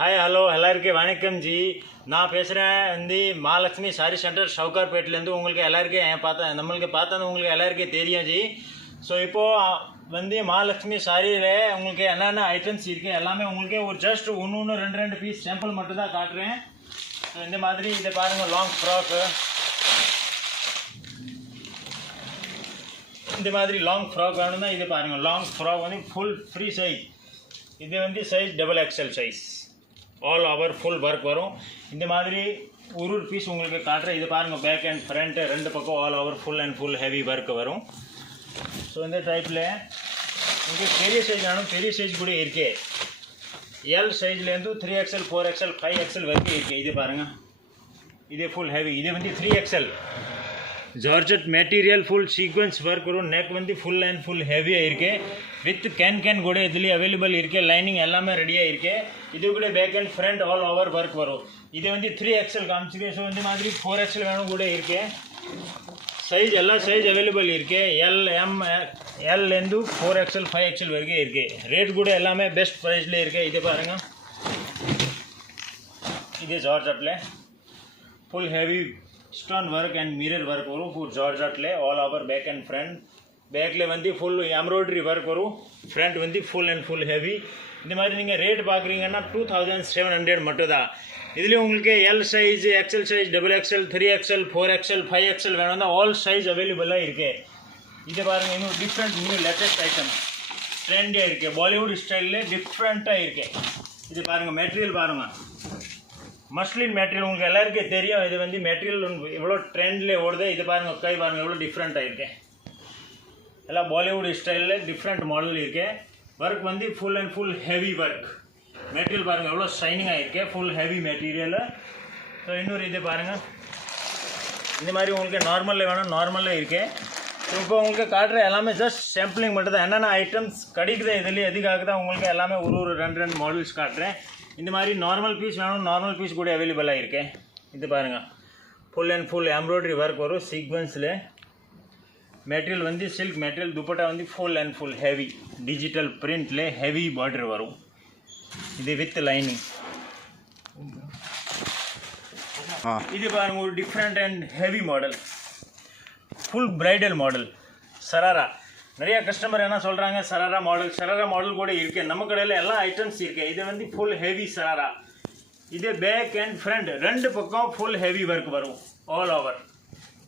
Hi hello எல்லாருக்கும் வணக்கம் G. நான் பேசுகிறேன் மகாலட்சுமி சாரி சென்டர் சவுகார்பேட்டிலேருந்து. உங்களுக்கு எல்லாருக்கும் நம்மளுக்கு பார்த்தா உங்களுக்கு எல்லாருக்கும் தெரியும் ஜி. ஸோ இப்போது மகாலட்சுமி சாரியில் உங்களுக்கு என்னென்ன ஐட்டம்ஸ் இருக்குது எல்லாமே உங்களுக்கு ஒரு ஜஸ்ட் ஒன்று ரெண்டு பீஸ் சாம்பிள் மட்டும் தான் காட்டுறேன். ஸோ இந்த மாதிரி இதை பாருங்கள், லாங் ஃப்ராக்கு, இந்த மாதிரி லாங் ஃப்ராக் வேணும்னா இது பாருங்கள். Long frock full free size. இது size XXL size, all over full work வரும். இந்த மாதிரி ஒரு பீஸ் உங்களுக்கு காட்டுறேன். இது பாருங்கள், பேக் அண்ட் ஃப்ரண்ட் ரெண்டு பக்கம் all over full and full heavy work வரும். ஸோ இந்த டைப்பில் உங்களுக்கு பெரிய சைஸ் வேணும், பெரிய சைஸ் கூட இருக்கு. எல் சைஸ்லேருந்து 3XL 4XL 5XL வரைக்கும் இருக்குது. இது பாருங்கள், இது ஃபுல் ஹெவி. இது 3XL georgette material, full sequence work வரும். நெக் ஃபுல் அண்ட் ஃபுல் ஹெவியாக இருக்குது. வித் கேன் கூட இதுலேயே அவைலபிள் இருக்குது. லைனிங் எல்லாமே ரெடியாக இருக்குது. இது கூட back and front all over work வரும். இது 3XL காமிச்சிருக்கு. ஸோ இந்த மாதிரி 4XL வேணும் கூட இருக்குது. சைஸ் எல்லா சைஸ் அவைலபிள் இருக்குது. எல்லேருந்து 4XL 5XL வரைக்கும் இருக்குது. ரேட் கூட எல்லாமே பெஸ்ட் ப்ரைஸில் இருக்குது. இது பாருங்கள், இது ஜார்ஜெட்டில் full heavy stone work and mirror work வரும். ஃபுல் ஜார்ஜெட்டில் all over back and front. பேக்கில் ஃபுல் எம்ப்ராய்டரி ஒர்க் வரும். Front full and full heavy. இந்த மாதிரி நீங்கள் ரேட் பார்க்குறீங்கன்னா 2700 மட்டும் தான். இதுலேயும் உங்களுக்கு L size, XL size, XXL 3XL 4XL 5XL வேணும் தான் ஆல் சைஸ் அவைலபிளாக இருக்குது. இது பாருங்கள், இன்னும் டிஃப்ரெண்ட் நியூ லேட்டஸ்ட் ஐட்டம் ட்ரெண்டியாக இருக்குது. பாலிவுட் ஸ்டைலில் டிஃப்ரெண்ட்டாக இருக்குது. இது பாருங்கள், மெட்டீரியல் பாருங்கள், மஸ்லின் மெட்டீரியல். உங்களுக்கு எல்லாருக்கும் தெரியும். இது மெட்டீரியல் இவ்வளோ ட்ரெண்டில் ஓடுது. இது பாருங்கள், கை பாருங்கள் எவ்வளோ டிஃப்ரெண்ட்டாக இருக்குது. எல்லாம் பாலிவுட் ஸ்டைலில் டிஃப்ரெண்ட் மாடல் இருக்குது. Work full and full heavy work. Material பாருங்கள் எவ்வளோ ஷைனிங்காக இருக்குது, ஃபுல் ஹெவி மெட்டீரியல். ஸோ இன்னொரு இது பாருங்கள், இந்த மாதிரி உங்களுக்கு நார்மலில் வேணும், நார்மலில் இருக்குது. ஸோ இப்போ உங்களுக்கு காட்டுற எல்லாமே ஜஸ்ட் சாம்பிளிங் மட்டும் தான். என்னென்ன ஐட்டம்ஸ் கிடைக்குது இதுலேயே எதுக்காக தான் உங்களுக்கு எல்லாமே ஒரு ரெண்டு மாடல்ஸ் காட்டுறேன். இந்த மாதிரி நார்மல் பீஸ் வேணும், நார்மல் பீஸ் கூட அவைலபிளாக இருக்குது. இது பாருங்கள், full and full embroidery work வரும் சீக்வன்ஸில். Material silk material. Dupatta full and full heavy digital பிரிண்டில் ஹெவி பார்டர் வரும். இது வித் லைனிங். இது பாருங்கள், ஒரு different and heavy model, full bridal model. Sharara நிறையா கஸ்டமர் என்ன சொல்கிறாங்க, சராரா மாடல் கூட இருக்குது. நம்ம கடையில் எல்லா ஐட்டம்ஸ் இருக்குது. இது ஃபுல் ஹெவி சராரா. இது பேக் அண்ட் ஃப்ரண்ட் ரெண்டு பக்கம் ஃபுல் ஹெவி ஒர்க் வரும் ஆல் ஓவர்.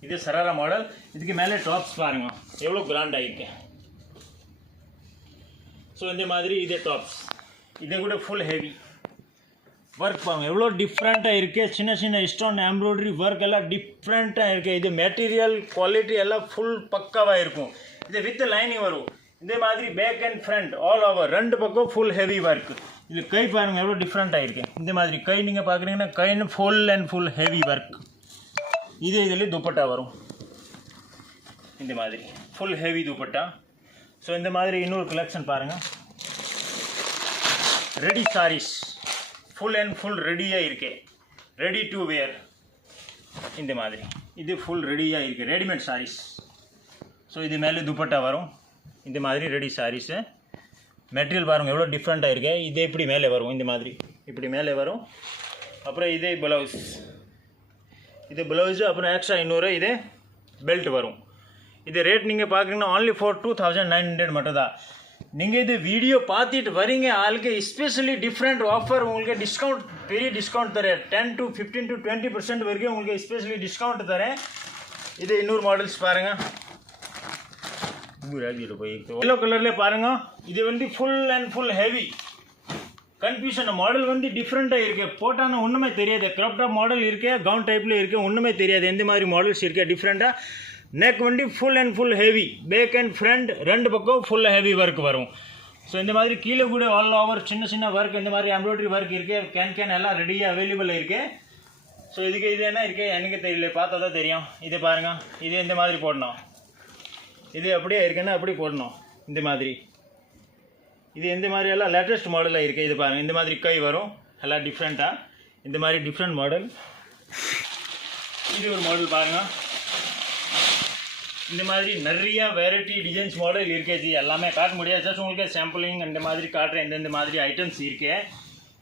இது சராரா மாடல். இதுக்கு மேலே டாப்ஸ் பாருங்கள் எவ்வளோ கிராண்டாக இருக்கு. ஸோ இந்த மாதிரி இதே டாப்ஸ், இதே கூட ஃபுல் ஹெவி ஒர்க் பாருங்கள் எவ்வளோ டிஃப்ரெண்ட்டாக இருக்குது. சின்ன ஸ்டோன் எம்ப்ராய்டரி ஒர்க் எல்லாம் டிஃப்ரெண்ட்டாக இருக்குது. இது மெட்டீரியல் குவாலிட்டி எல்லாம் ஃபுல் பக்காவாக இருக்கும். இது வித் லைனிங் வரும். இதே மாதிரி back and front all over ரெண்டு பக்கம் ஃபுல் ஹெவி ஒர்க். இது கை பாருங்கள் எவ்வளோ டிஃப்ரெண்ட்டாக இருக்குது. இந்த மாதிரி கை நீங்கள் பார்க்குறீங்கன்னா கைன்னு full and full heavy work. இதில் துப்பட்டா வரும். இந்த மாதிரி ஃபுல் ஹெவி துப்பட்டா. ஸோ இந்த மாதிரி இன்னொரு கலெக்ஷன் பாருங்கள், ready sarees full and full ரெடியாக இருக்கு. Ready to wear. இந்த மாதிரி இது ஃபுல் ரெடியாக இருக்குது, ரெடிமேட் சாரீஸ். ஸோ இது மேலே துப்பட்டா வரும். இந்த மாதிரி ரெடி சாரீஸு. மெட்டீரியல் பாருங்கள் எவ்வளோ டிஃப்ரெண்ட்டாக இருக்கு. இது இப்படி மேலே வரும், இந்த மாதிரி இப்படி மேலே வரும். அப்புறம் இதே ப்ளவுஸ், இது ப்ளவுஸு. அப்புறம் எக்ஸ்ட்ரா இன்னொரு இது பெல்ட் வரும். இது ரேட் நீங்கள் பார்க்குறீங்கன்னா only for 2900 மட்டும் தான். நீங்கள் இது வீடியோ பார்த்துட்டு வரீங்க ஆளுக்கு எஸ்பெஷலி டிஃப்ரெண்ட் ஆஃபர். உங்களுக்கு டிஸ்கவுண்ட், பெரிய டிஸ்கவுண்ட் தரேன். 10 to 15 to 20% வரைக்கும் உங்களுக்கு எஸ்பெஷலி டிஸ்கவுண்ட் தரேன். இது இன்னொரு மாடல்ஸ் பாருங்கள், எல்லோ கலர்லேயே பாருங்கள். இது full and full heavy. Confusion model டிஃப்ரெண்ட்டாக இருக்குது. போட்டான ஒன்றுமே தெரியாது. க்ராப் டாப் மாடல் இருக்கே, கவுன் டைப்பில் இருக்குது, ஒன்றுமே தெரியாது. எந்த மாதிரி மாடல்ஸ் இருக்கே டிஃப்ரெண்ட்டாக. Neck full and full heavy. Back and front ரெண்டு பக்கம் ஃபுல் ஹெவி ஒர்க் வரும். ஸோ இந்த மாதிரி கீழே கூட ஆல் ஓவர் சின்ன ஒர்க், இந்த மாதிரி எம்ப்ராய்டரி ஒர்க் இருக்குது. கேன் எல்லாம் ரெடியாக அவைலபிள் இருக்குது. ஸோ இதுக்கு இது என்ன இருக்குது எனக்கு தெரியல, பார்த்தா தான் தெரியும். இது பாருங்கள், இது இந்த மாதிரி போடணும். இது அப்படியே இருக்குன்னா அப்படி போடணும். இந்த மாதிரி இது இந்த மாதிரி எல்லாம் லேட்டஸ்ட் மாடலாக இருக்குது. இது பாருங்கள், இந்த மாதிரி கை வரும் எல்லாம் டிஃப்ரெண்ட்டாக. இந்த மாதிரி டிஃப்ரெண்ட் மாடல். இது ஒரு மாடல் பாருங்கள். இந்த மாதிரி நிறைய வெரைட்டி டிசைன்ஸ் மாடல் இருக்குது. எல்லாமே காட்ட முடியாது, ஜஸ்ட் உங்களுக்கு சாம்பிளிங் இந்த மாதிரி காட்டுறேன். இந்த மாதிரி ஐட்டம்ஸ் இருக்குது.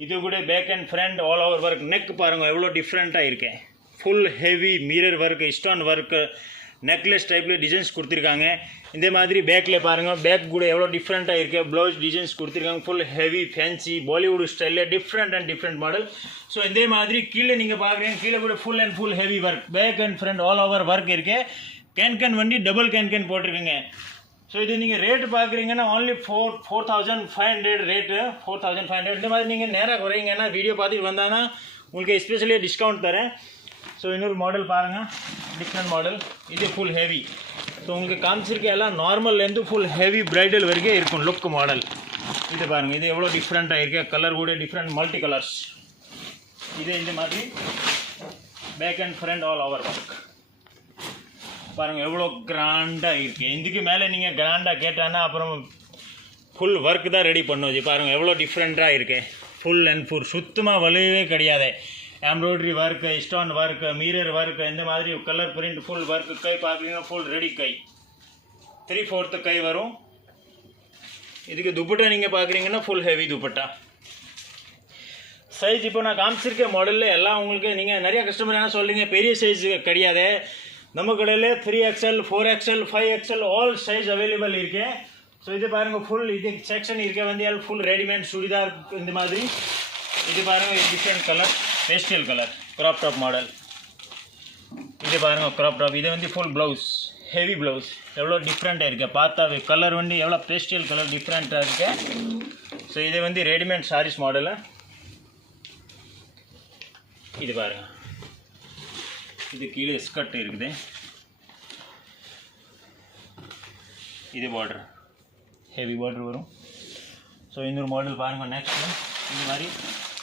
இது கூட back and front all over work. Neck பாருங்கள் எவ்வளோ டிஃப்ரெண்ட்டாக இருக்கேன். Full heavy mirror work, stone work, necklace டைப்பில் டிசைன்ஸ் கொடுத்துருக்காங்க. இந்த மாதிரி பேக்கில் பாருங்கள், பேக் கூட எவ்வளோ டிஃப்ரெண்ட்டாக இருக்குது. ப்ளவுஸ் டிசைன்ஸ் கொடுத்துருக்காங்க. ஃபுல் ஹெவி ஃபேன்சி பாலிவுட் ஸ்டைலில் டிஃப்ரெண்ட் மாடல். ஸோ இதே மாதிரி கீழே நீங்கள் பார்க்குறீங்க, கீழே கூட full and full heavy work, back and front all over work இருக்குது. கேன் வண்டி டபுள் கேன் போட்டிருக்குங்க. ஸோ இது நீங்கள் ரேட்டு பார்க்குறீங்கன்னா only 4,500 ரேட்டு, 4,500. இந்த மாதிரி நீங்கள் நேராக குறைங்கன்னா வீடியோ பார்த்துட்டு வந்தாங்கன்னா உங்களுக்கு எஸ்பெஷலியாக டிஸ்கவுண்ட் தரேன். ஸோ இன்னொரு மாடல் பாருங்கள், டிஃப்ரெண்ட் மாடல். இது ஃபுல் ஹெவி. ஸோ உங்களுக்கு காமிச்சிருக்க எல்லாம் நார்மல்லேருந்து ஃபுல் ஹெவி பிரைடல் வரைக்கும் இருக்கும் லுக் மாடல். இது பாருங்கள், இது எவ்வளோ டிஃப்ரெண்ட்டாக இருக்கு. கலர் கூட டிஃப்ரெண்ட் மல்டி கலர்ஸ். இது இந்த மாதிரி back and front all over work பாருங்கள் எவ்வளோ கிராண்டாக இருக்குது. இதுக்கு மேலே நீங்கள் கிராண்டாக கேட்டானா அப்புறம் ஃபுல் ஒர்க் தான் ரெடி பண்ணுவது. பாருங்கள் எவ்வளோ டிஃப்ரெண்ட்டாக இருக்குது. ஃபுல் அண்ட் ஃபுல் சுத்தமாக வலுவே கிடையாது. Embroidery work, stone work, mirror work, இந்த மாதிரி கலர் பிரிண்ட் ஃபுல் ஒர்க்கு. கை பார்க்குறீங்கன்னா ஃபுல் ரெடி கை, 3/4 கை வரும். இதுக்கு துப்பட்டா நீங்கள் பார்க்குறீங்கன்னா ஃபுல் ஹெவி துப்பட்டா. சைஸ் இப்போ நான் காமிச்சிருக்க மாடலில் எல்லாம் உங்களுக்கு நீங்கள் நிறைய கஸ்டமர் என்ன சொல்லுங்க பெரிய சைஸ் கிடையாது. நம்ம கடையில் 3XL, 4XL, 5XL all size available இருக்கு. ஸோ இது பாருங்கள் ஃபுல் இது செக்ஷன் இருக்க வந்து ஃபுல் ரெடிமேட் சுடிதார் இந்த மாதிரி. இது பாருங்கள் different colour, pastel colour, graph top model. இது பாருங்கள் க்ராப் டாப். இது வந்து ஃபுல் ப்ளவுஸ், ஹெவி ப்ளவுஸ். எவ்வளோ டிஃப்ரெண்ட்டாக இருக்குது பார்த்தாவே. கலர் வந்து எவ்வளோ பேஸ்டல் கலர் டிஃப்ரெண்ட்டாக இருக்கு. ஸோ இது வந்து ரெடிமேட் சாரீஸ் மாடலு. இது பாருங்கள், இது கீழே ஸ்கர்ட் இருக்குது. இது பார்டர் ஹெவி பார்டர் வரும். ஸோ இன்னொரு மாடல் பாருங்கள். நெக்ஸ்ட் இந்த மாதிரி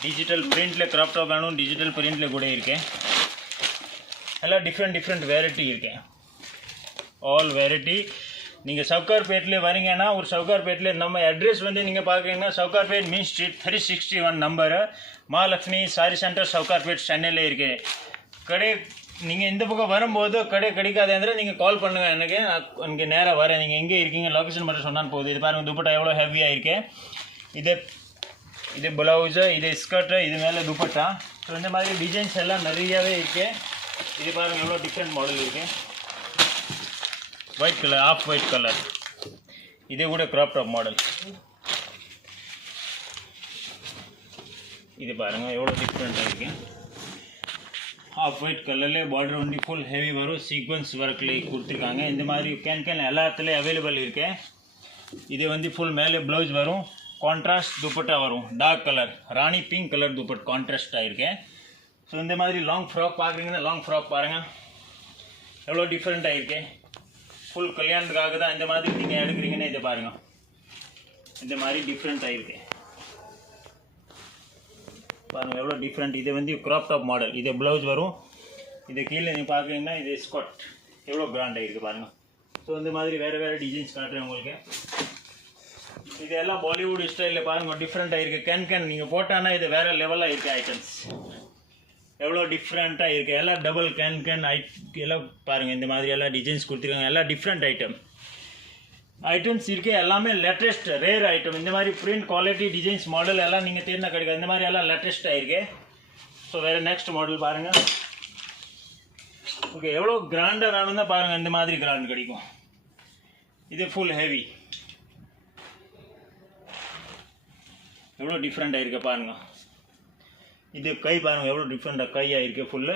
டிஜிட்டல் பிரிண்டில் க்ராப் டாப் வேணும், டிஜிட்டல் பிரிண்டில் கூட இருக்கேன். எல்லாம் டிஃப்ரெண்ட் வெரைட்டி இருக்கேன். All variety. நீங்கள் சவுகார்பேட்டில் வரீங்கன்னா ஒரு சவுகார்பேட்டில் நம்ம அட்ரஸ் வந்து நீங்கள் பார்க்குறீங்கன்னா Sowcarpet Mint street 361 number, Mahalakshmi sari centre Sowcarpet சென்னையில் இருக்குது. கடை நீங்கள் இந்த பக்கம் வரும்போது கடை கிடைக்காது ಅಂದರೆ நீங்கள் கால் பண்ணுங்கள் எனக்கு, இங்கே நேராக வரேன். நீங்கள் எங்கே இருக்கீங்க லொக்கேஷன் மட்டும் சொன்னால் போகுது. இது பாருங்கள் துப்பட்டா எவ்வளோ ஹெவியாக இருக்கு. இது ப்ளவுஸு, இது ஸ்கர்ட்டு, இது மேலே துப்பட்டா. ஸோ இந்த மாதிரி டிசைன்ஸ் எல்லாம் நிறையாவே இருக்குது. இது பாருங்கள் எவ்வளோ டிஃப்ரெண்ட் மாடல் இருக்குது. White colour, off white colour. இது கூட க்ராப் டாப் மாடல். இது பாருங்கள் எவ்வளோ டிஃப்ரெண்ட்டாக இருக்குது. ஆஃப் ஒயிட் கலரில் பார்டர் வந்து ஃபுல் ஹெவி வரும். சீக்வன்ஸ் ஒர்க்கில் கொடுத்துருக்காங்க. இந்த மாதிரி கேன் எல்லாத்துலேயும் அவைலபிள் இருக்கு. இது வந்து ஃபுல் மேலே ப்ளவுஸ் வரும், கான்ட்ராஸ்ட் துப்பட்டா வரும். டார்க் கலர் ராணி பிங்க் கலர் துப்பட் கான்ட்ராஸ்டாக இருக்கு. ஸோ இந்த மாதிரி லாங் ஃப்ராக் பார்க்குறீங்கன்னா லாங் ஃப்ராக் பாருங்கள் எவ்வளோ டிஃப்ரெண்ட்டாக இருக்கு. ஃபுல் கல்யாணத்துக்காக தான் இந்த மாதிரி நீங்கள் எடுக்கிறீங்கன்னா இதை பாருங்கள் இந்த மாதிரி டிஃப்ரெண்ட்டாக இருக்கு. பாருங்கள் எவ்வளோ டிஃப்ரெண்ட். இது வந்து க்ராப் டாப் மாடல். இது ப்ளவுஸ் வரும். இது கீழே நீங்கள் பார்க்குறீங்கன்னா இது ஸ்கர்ட் எவ்வளோ கிராண்டாக இருக்குது பாருங்கள். ஸோ இந்த மாதிரி வேறு டிசைன்ஸ் காட்டுறேன் உங்களுக்கு. இது எல்லாம் பாலிவுட் ஸ்டைலில் பாருங்கள் டிஃப்ரெண்ட்டாக இருக்குது. கேன் நீங்கள் போட்டான்னா இது வேறு லெவலில் இருக்குது. ஐட்டம்ஸ் எவ்வளோ டிஃப்ரெண்ட்டாக இருக்குது. எல்லாம் டபுள் கேன் எல்லாம் பாருங்கள் இந்த மாதிரி எல்லாம் டிசைன்ஸ் கொடுத்துருக்காங்க. எல்லாம் டிஃப்ரெண்ட் ஐட்டம்ஸ் இருக்கு. எல்லாமே லேட்டஸ்ட் ரேர் ஐட்டம். இந்த மாதிரி பிரிண்ட் குவாலிட்டி டிசைன்ஸ் மாடல் எல்லாம் நீங்கள் தேடினா கிடைக்காது. இந்த மாதிரி எல்லாம் லேட்டஸ்ட்டாக இருக்கு. ஸோ வேறு நெக்ஸ்ட் மாடல் பாருங்கள். ஓகே எவ்வளோ கிராண்டாக வேணும் தான் பாருங்கள் இந்த மாதிரி கிராண்ட் கிடைக்கும். இது ஃபுல் ஹெவி எவ்வளோ டிஃப்ரெண்ட்டாக இருக்கு பாருங்கள். இது கை பாருங்கள் எவ்வளோ டிஃப்ரெண்ட்டாக கையாக இருக்குது ஃபுல்லு.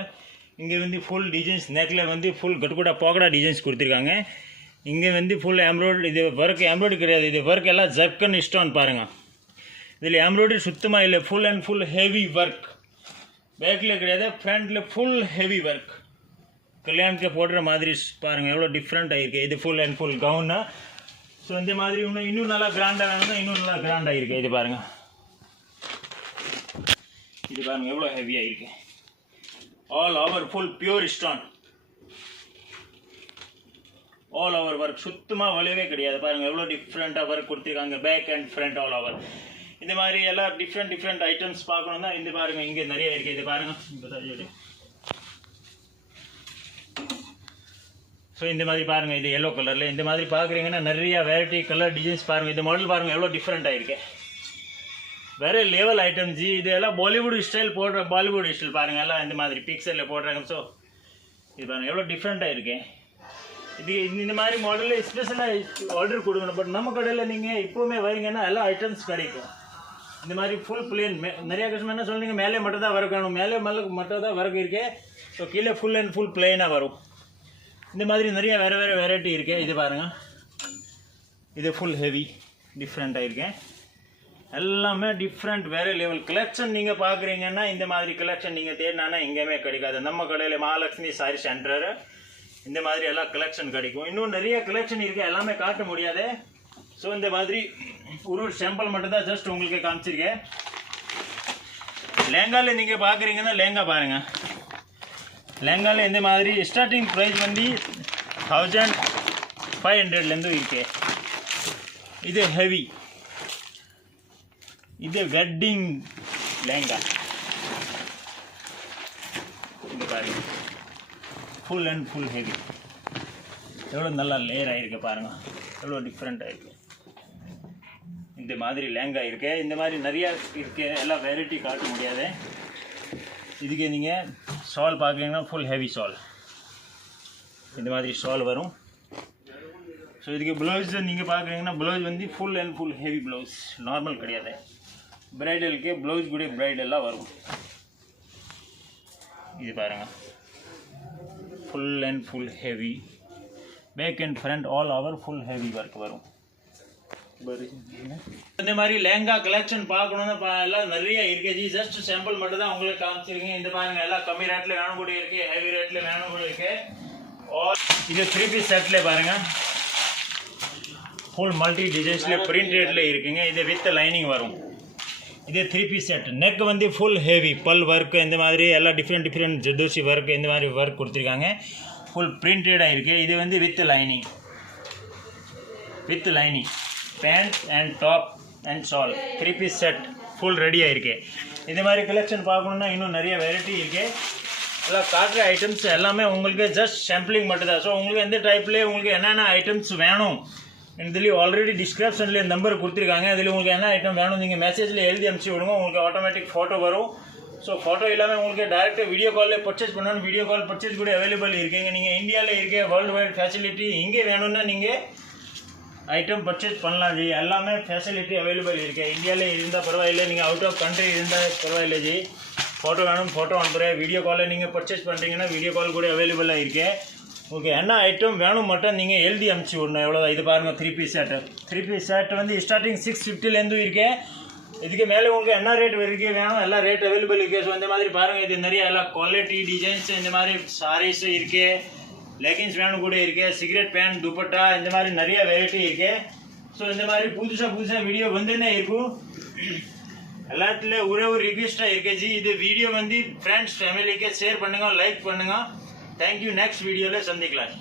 இங்கே வந்து ஃபுல் டிசைன்ஸ் நெக்கில் வந்து ஃபுல் கட்டுக்கூடா பாக்கடா டிசைன்ஸ் கொடுத்துருக்காங்க. இங்கே வந்து ஃபுல் எம்ப்ராய்டரி. இது ஒர்க் எம்ப்ராய்டரி கிடையாது, இது ஒர்க் எல்லாம் ஜர்க்கன் ஸ்டோன் பாருங்கள். இதில் எம்ப்ராய்டரி சுத்தமாக இல்லை. Full and full heavy work. பேக்கில் கிடையாது, ஃப்ரண்ட்டில் ஃபுல் ஹெவி ஒர்க். கல்யாணத்துக்கு போடுற மாதிரி பாருங்கள் எவ்வளோ டிஃப்ரெண்ட்டாக இருக்குது. இது ஃபுல் அண்ட் ஃபுல் கவுன்னா. ஸோ இந்த மாதிரி இன்னும் நல்லா கிராண்டாக வேணும்னா இன்னும் நல்லா கிராண்டாக இருக்குது. இது பாருங்கள் இது பாருங்கள் எவ்வளோ ஹெவியாக இருக்குது. All over full pure stone, all over work. சுத்தமாக வலுவே கிடையாது. பாருங்கள் எவ்வளோ டிஃப்ரெண்ட்டாக ஒர்க் கொடுத்துருக்காங்க. Back and front all over. இந்த மாதிரி எல்லாம் டிஃப்ரெண்ட் ஐட்டம்ஸ் பார்க்கணும் தான் இந்த பாருங்கள் இங்கே நிறைய இருக்குது. இது பாருங்கள் இப்போ ஸோ இந்த மாதிரி பாருங்கள் இது எல்லோ கலரில் இந்த மாதிரி பார்க்குறீங்கன்னா நிறைய வெரைட்டி கலர் டிசைன்ஸ் பாருங்கள். இந்த மாடல் பாருங்கள் எவ்வளோ டிஃப்ரெண்ட்டாக இருக்கு. வேறு லெவல் ஐட்டம் ஜி. இது எல்லாம் பாலிவுட் ஸ்டைல் போடுற, பாலிவுட் ஸ்டைல் பாருங்கள், எல்லாம் இந்த மாதிரி பிக்சரில் போடுறாங்க. ஸோ இது பாருங்கள் எவ்வளோ டிஃப்ரெண்ட்டாக இருக்கேன். இது இந்த மாதிரி மாடலில் ஸ்பெஷலாக ஆர்டர் கொடுக்கணும். பட் நம்ம கடையில் நீங்கள் இப்போவுமே வரீங்கன்னா எல்லா ஐட்டம்ஸ் கிடைக்கும். இந்த மாதிரி ஃபுல் பிளேன் நிறையா கஸ்டமர் என்ன சொல்கிறீங்க, மேலே மட்டும் தான் ஒர்க் வேணும், மேலே மட்டும் தான் ஒர்க் இருக்கே. ஸோ கீழே ஃபுல் அண்ட் ஃபுல் பிளெயினாக வரும். இந்த மாதிரி நிறைய வேறு வேறு வெரைட்டி இருக்குது. இது பாருங்கள், இது ஃபுல் ஹெவி டிஃப்ரெண்ட்டாக இருக்கேன். எல்லாமே டிஃப்ரெண்ட் வேறு லெவல் கலெக்ஷன். நீங்கள் பார்க்குறீங்கன்னா இந்த மாதிரி கலெக்ஷன் நீங்கள் தேடினா எங்கேயுமே கிடைக்காது. நம்ம கடையில் மகாலட்சுமி சாரி சென்டர் இந்த மாதிரி எல்லாம் கலெக்ஷன் கிடைக்கும். இன்னும் நிறைய கலெக்ஷன் இருக்குது, எல்லாமே காட்ட முடியாது. ஸோ இந்த மாதிரி ஒரு சாம்பிள் மட்டும் தான் ஜஸ்ட் உங்களுக்கு காமிச்சிருக்கேன். லெஹங்காவில் நீங்கள் பார்க்குறீங்கன்னா லெஹங்கா பாருங்கள். லெஹங்காவில் இந்த மாதிரி ஸ்டார்டிங் ப்ரைஸ் வந்து 1500 இருக்கு. இது ஹெவி, இது வெட்டிங் லெஹங்கா. இது பாருங்கள் ஃபுல் அண்ட் ஃபுல் ஹெவி. எவ்வளோ நல்லா லேயர் ஆகிருக்கு பாருங்கள், எவ்வளோ டிஃப்ரெண்ட்டாக இருக்குது. இந்த மாதிரி லெஹங்கா இருக்கு, இந்த மாதிரி நிறையா இருக்குது. எல்லாம் வெரைட்டி காட்ட முடியாது. இதுக்கு நீங்கள் ஷால் பார்க்குறீங்கன்னா ஃபுல் ஹெவி ஷால், இந்த மாதிரி ஷால் வரும். ஸோ இதுக்கு ப்ளவுஸ் நீங்கள் பார்க்குறீங்கன்னா ப்ளவுஸ் வந்து full and full heavy blouse, normal கிடையாது. பிரைடலுக்கு ப்ளவுஸ் கூட பிரைடெல்லாம் வரும். இது பாருங்கள் full and full heavy, back and front all over full heavy work வரும். இந்த மாதிரி லெஹங்கா கலெக்ஷன் பார்க்கணுன்னா எல்லாம் நிறைய இருக்குது ஜி. ஜஸ்ட் சாம்பிள் மட்டும் தான் உங்களுக்கு காமிச்சிருக்கீங்க. இந்த பாருங்கள் எல்லாம் கம்மி ரேட்டில் வேணும் கூட இருக்குது, ஹெவி ரேட்டில் வேணும் கூட இருக்குது. இது 3 பீஸ் செட்டில் பாருங்கள், ஃபுல் மல்டி டிசைன்ஸில் பிரிண்ட் ரேட்டில் இருக்குங்க. இது வித் லைனிங் வரும். இது 3 பீஸ் செட். நெக் வந்து ஃபுல் ஹெவி பல் ஒர்க், இந்த மாதிரி எல்லாம் டிஃப்ரெண்ட் ஜர்தோசி ஒர்க், இந்த மாதிரி ஒர்க் கொடுத்துருக்காங்க. ஃபுல் பிரிண்டடாக இருக்குது. இது வந்து with lining pant and top and shawl 3 piece set full ரெடியாக இருக்குது. இந்த மாதிரி கலெக்ஷன் பார்க்கணுன்னா இன்னும் நிறைய வெரைட்டி இருக்குது. எல்லாம் காட்டுற ஐட்டம்ஸ் எல்லாமே உங்களுக்கு ஜஸ்ட் சாம்பிளிங் மட்டும் தான். ஸோ உங்களுக்கு எந்த டைப்லேயே உங்களுக்கு என்னென்ன ஐட்டம்ஸ் வேணும் இதுலேயும் ஆல்ரெடி டிஸ்கிரிப்ஷன்லேயே நம்பர் கொடுத்துருக்காங்க. அதில் உங்களுக்கு என்ன ஐட்டம் வேணும் நீங்கள் மெசேஜில் எழுதி அனுப்பிச்சி விடுங்க, உங்களுக்கு ஆட்டோமேட்டிக் ஃபோட்டோ வரும். ஸோ ஃபோட்டோ இல்லாமல் உங்களுக்கு டேரெக்டாக வீடியோ காலில் பர்ச்சேஸ் பண்ணணும். வீடியோ கால் பர்ச்சேஸ் கூட அவைலபிள் இருக்குங்க. நீங்கள் இந்தியாவில் இருக்க வேர்ல்டு வைட் ஃபெசிலிட்டி இங்கே வேணும்னா நீங்கள் ஐட்டம் பர்ச்சேஸ் பண்ணலாம் ஜி. எல்லாமே ஃபெசிலிட்டி அவைலபிள் இருக்குது. இந்தியாவில் இருந்தால் பரவாயில்லை, நீங்கள் அவுட் ஆஃப் கண்ட்ரி இருந்தால் பரவாயில்லை ஜி. ஃபோட்டோ வேணும், ஃபோட்டோ அனுப்புகிறேன். வீடியோ காலில் நீங்கள் பர்ச்சேஸ் பண்ணுறீங்கன்னா வீடியோ கால் கூட அவைலபிளாக இருக்குது. ஓகே, என்ன ஐட்டம் வேணும் மட்டும் நீங்கள் எழுதி அனுப்பிச்சி விடணும், எவ்வளோதான். இது பாருங்கள் 3 பீஸ் செட்டு. 3 பீஸ் செட் வந்து ஸ்டார்டிங் 650லேருந்து இருக்கேன். இதுக்கு மேலே உங்களுக்கு என்ன ரேட் வரைக்கும் வேணும் எல்லா ரேட் அவைலபிள் இருக்குது. ஸோ இந்த மாதிரி பாருங்கள், இது நிறைய எல்லாம் குவாலிட்டி டிசைன்ஸ் இந்த மாதிரி சாரீஸ் இருக்குது, லெகின்ஸ் வேணும் கூட இருக்குது, சிகரெட் பேண்ட் துப்பட்டா இந்த மாதிரி நிறைய வெரைட்டி இருக்குது. ஸோ இந்த மாதிரி புதுசாக வீடியோ வந்துன்னே இருக்கும். எல்லாத்துலேயும் ஒரே ஒரு ரிக்வெஸ்ட்டாக இருக்குது ஜி, இது வீடியோ வந்து ஃப்ரெண்ட்ஸ் ஃபேமிலிக்கு ஷேர் பண்ணுங்கள், லைக் பண்ணுங்கள். தேங்க்யூ. நெக்ஸ்ட் வீடியோவில் சந்திக்கலாம்.